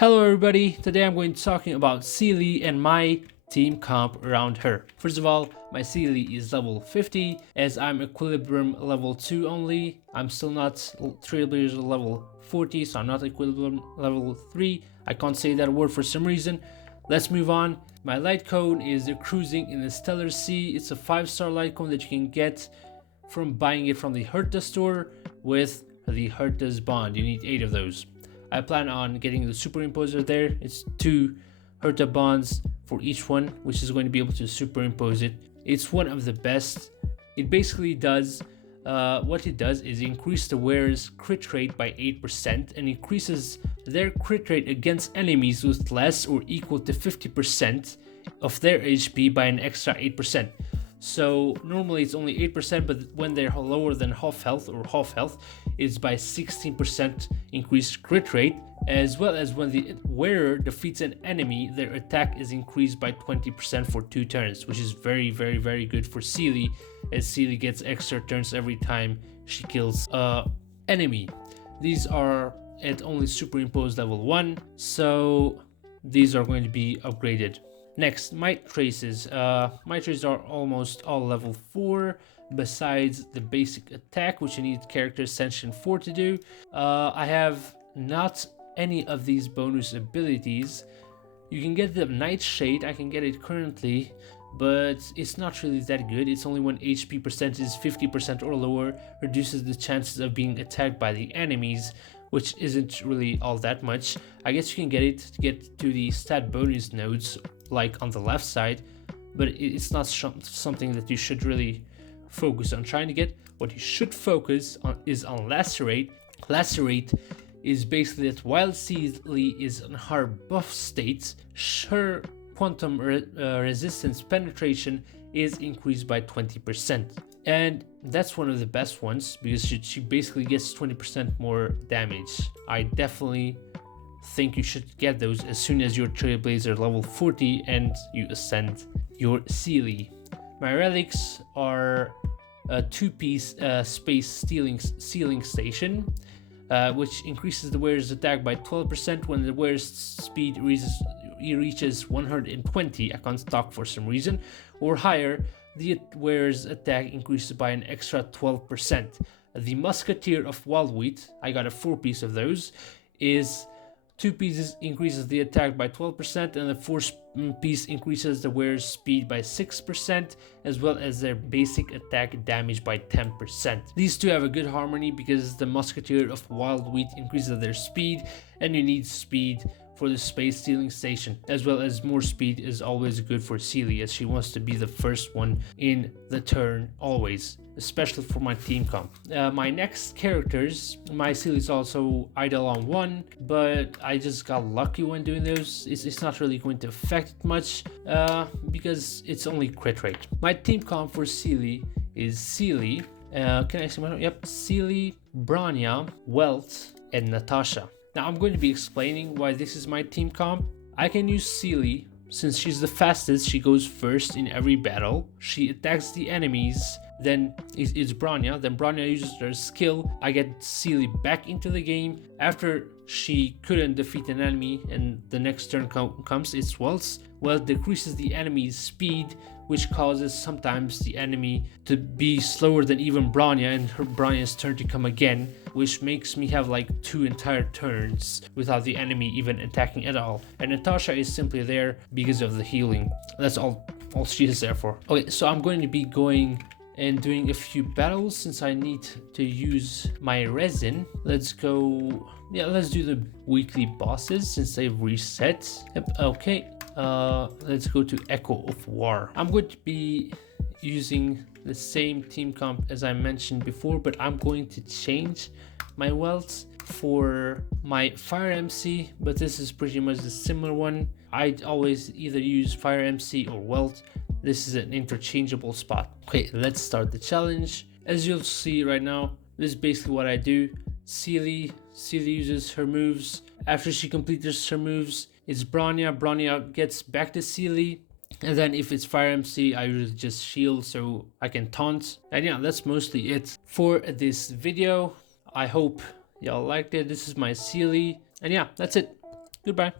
Hello everybody, today I'm going to be talking about Seele and my team comp around her. First of all, my Seele is level 50 as I'm Equilibrium level 2 only. I'm still not Trailblazer level 40, so I'm not Equilibrium level 3. I can't say that word for some reason. Let's move on. My light cone is the Cruising in the Stellar Sea. It's a 5-star light cone that you can get from buying it from the Herta store with the Herta's bond. You need 8 of those. I plan on getting the superimposer there. It's 2 Herta bonds for each one, which is going to be able to superimpose it. It's one of the best. It basically does, what it does is increase the wearer's crit rate by 8% and increases their crit rate against enemies with less or equal to 50% of their HP by an extra 8%. So normally it's only 8%, but when they're lower than half health, it's by 16% increased crit rate, as well as when the wearer defeats an enemy, their attack is increased by 20% for 2 turns, which is very good for Seele, as Seele gets extra turns every time she kills an enemy. These are at only superimposed level 1, so these are going to be upgraded. Next, might traces. Might traces are almost all level 4, besides the basic attack, which you need character ascension 4 to do. I have not any of these bonus abilities. You can get the Nightshade, I can get it currently, but it's not really that good. It's only when HP percentage is 50% or lower, reduces the chances of being attacked by the enemies, which isn't really all that much. I guess you can get it to get to the stat bonus nodes, like on the left side, but it's not something that you should really focus on trying to get. What you should focus on is on Lacerate. Lacerate is basically that while Seele is in her buff state, her quantum resistance penetration is increased by 20%. And that's one of the best ones because she basically gets 20% more damage. I definitely think you should get those as soon as your Trailblazer level 40 and you ascend your Seele. My relics are a 2-piece space sealing station, which increases the wearer's attack by 12% when the wearer's speed reaches 120. I can't talk for some reason, or higher. The wearer's attack increases by an extra 12%. The Musketeer of Wildwheat, I got a 4-piece of those, is 2 pieces increases the attack by 12%, and the 4-piece increases the wearer's speed by 6%, as well as their basic attack damage by 10%. These two have a good harmony because the Musketeer of Wildwheat increases their speed, and you need speed for the space stealing station, as well as more speed is always good for Seele, as she wants to be the first one in the turn always, especially for my team comp. My next characters, my Seele is also Eidolon 1, but I just got lucky when doing those. It's not really going to affect it much because it's only crit rate. My team comp for Seele is Seele. Can I see my? Yep, Seele, Bronya, Welt, and Natasha. Now I'm going to be explaining why this is my team comp. I can use Seele since she's the fastest. She goes first in every battle. She attacks the enemies. Then it's Bronya. Then Bronya uses her skill. I get Seele back into the game. After she couldn't defeat an enemy and the next turn comes, it's Welt's. Welt decreases the enemy's speed, which causes sometimes the enemy to be slower than even Bronya and her Bronya's turn to come again, which makes me have like 2 entire turns without the enemy even attacking at all. And Natasha is simply there because of the healing. That's all she is there for. Okay, so I'm going to be going and doing a few battles since I need to use my resin. Let's go. Yeah, let's do the weekly bosses since they've reset. Yep, okay. Let's go to Echo of War. I'm going to be using the same team comp as I mentioned before, but I'm going to change my welts for my Fire MC, but this is pretty much the similar one. I always either use Fire MC or Welt. This is an interchangeable spot. Okay, let's start the challenge. As you'll see right now, this is basically what I do. Seele uses her moves. After she completes her moves, it's Bronya. Bronya gets back to Seele. And then if it's Fire MC, I usually just shield so I can taunt. And yeah, that's mostly it for this video. I hope y'all liked it. This is my Seele. And yeah, that's it. Goodbye.